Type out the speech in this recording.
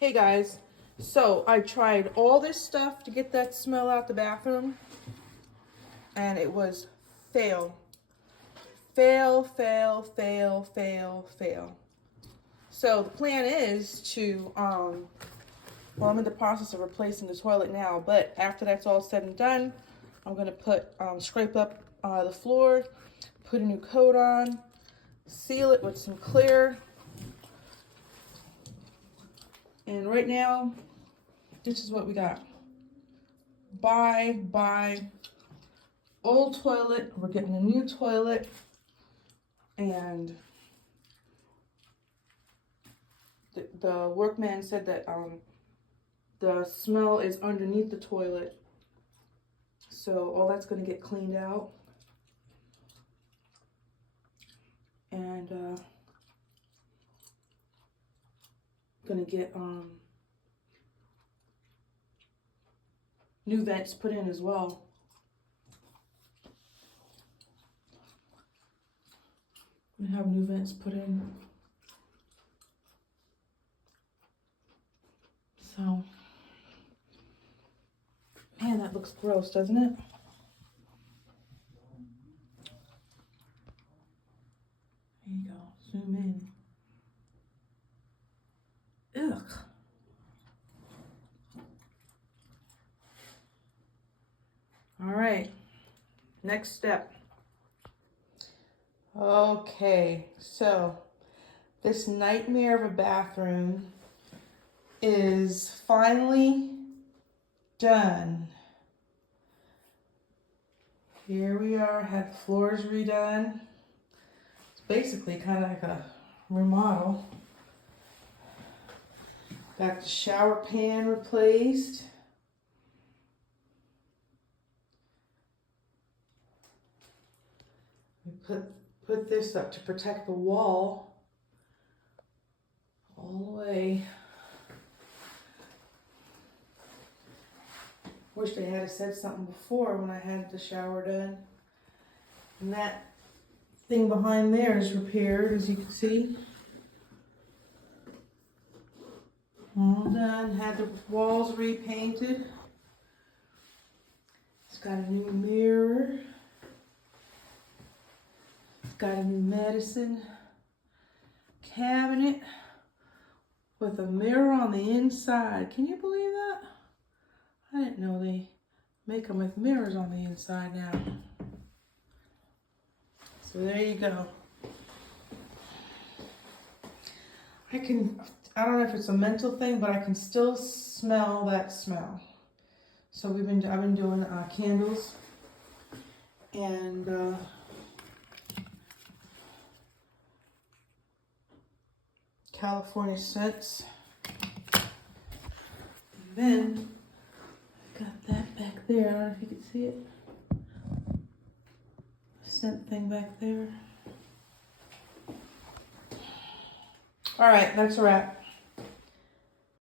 Hey guys, so I tried all this stuff to get that smell out the bathroom, and it was fail. Fail, fail, fail, fail, fail. So the plan is to, well, I'm in the process of replacing the toilet now, but after that's all said and done, I'm gonna scrape up the floor, put a new coat on, seal it with some clear. And right now, this is what we got. Bye. Old toilet, we're getting a new toilet, and the workman said that the smell is underneath the toilet, so all that's gonna get cleaned out. And gonna get new vents put in as well. We have new vents put in. So, man, that looks gross, doesn't it? There you go, zoom in. Ugh. All right, next step. Okay, so this nightmare of a bathroom is finally done. Here we are, had the floors redone. It's basically kind of like a remodel. Got the shower pan replaced. We put this up to protect the wall all the way. Wish they had said something before when I had the shower done. And that thing behind there is repaired, as you can see. All done. Had the walls repainted. It's got a new mirror. It's got a new medicine cabinet with a mirror on the inside. Can you believe that? I didn't know they make them with mirrors on the inside now. So there you go. I don't know if it's a mental thing, but I can still smell that smell. So I've been doing candles and California scents. And then I've got that back there. I don't know if you can see it. Scent thing back there. All right, that's a wrap.